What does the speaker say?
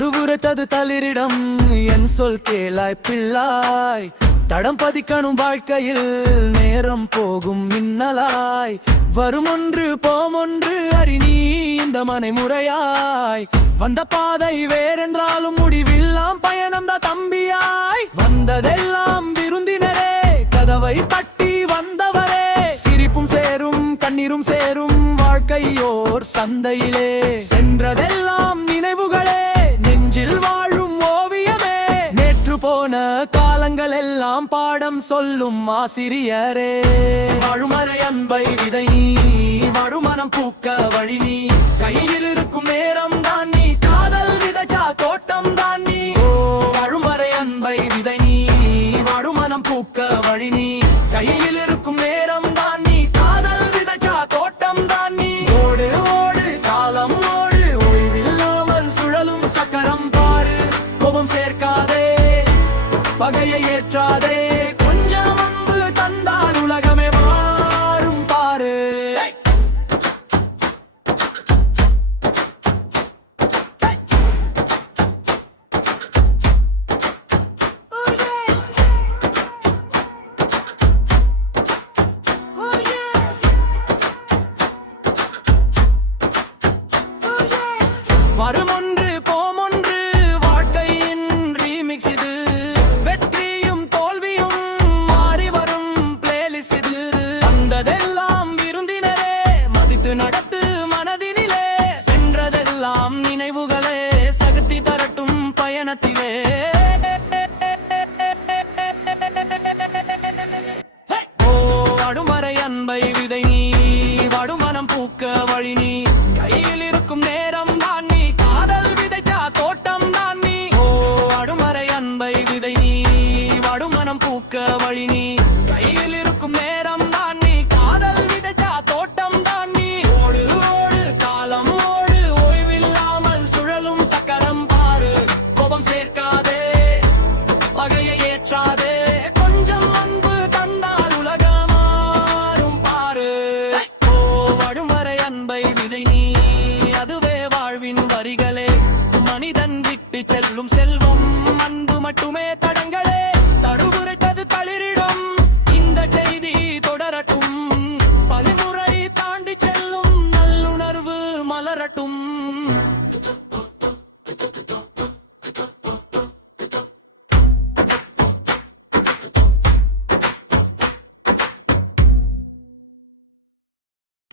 கருவுரைத்தது தளிரிடம் என் சொல் கேளாய் பிள்ளாய் தடம் பதிக்கணும் வாழ்க்கையில் நேரம் போகும் மின்னலாய் வரும் ஒன்று போமொன்று அறிநீ இந்த மனை முறையாய் வந்த பாதை வேறென்றாலும் முடிவெல்லாம் பயணம் தான் தம்பியாய் வந்ததெல்லாம் விருந்தினரே கதவை தட்டி வந்தவரே சிரிப்பும் சேரும் கண்ணீரும் சேரும் வாழ்க்கையோர் சந்தையிலே சென்றதெல்லாம் நினைவுகளே நெஞ்சில் வாழும் ஓவியமே நேற்று போன காலங்கள் எல்லாம் பாடம் சொல்லும் ஆசிரியரே வாழுமறை அன்பை விதை நீ வாழும் மனம் பூக்க வழி நீ கையில் இருக்கும் நேரம் தான் நீ காதல் விதைச்சா தோட்டம் தான் நீ வாழுமறை அன்பை விதை நீ வாழும் மனம் பூக்க வழி நீ கையில் இருக்கும் நேரம் தான் நீ காதல் விதைச்சா தோட்டம் தான் நீ ஓடு ஓடு காலம் ஓடு ஓய்வில்லாமல் சுழலும் சக்கரம் பாரு கோபம் சேர்க்காதே பகையை ஏற்றாதே கொஞ்சம் அன்பு தந்தால் உலகமே மாறும் பாரு வருமொன்று போமொன்று வாழ்க்கையின் ரீமிக்ஸ் இது வெற்றியும் தோல்வியும் மாறி வரும் பிளேலிஸ்ட் இது வந்ததெல்லாம் விருந்தினரே மதித்து நடத்து மனதினிலே சென்றதெல்லாம் நினைவுகளே சக்தி தரட்டும் பயணத்திலே வாடும் வரை அன்பை விதை நீ வாடும் மனம் பூக்க வழி நீ கையில் இருக்கும் நேரம் தான் நீ காதல் விதைச்சா தோட்டம் தான் நீ வாடும் வரை அன்பை விதை நீ வாடும் மனம் பூக்க வழி நீ கையில் இருக்கும் நேரம்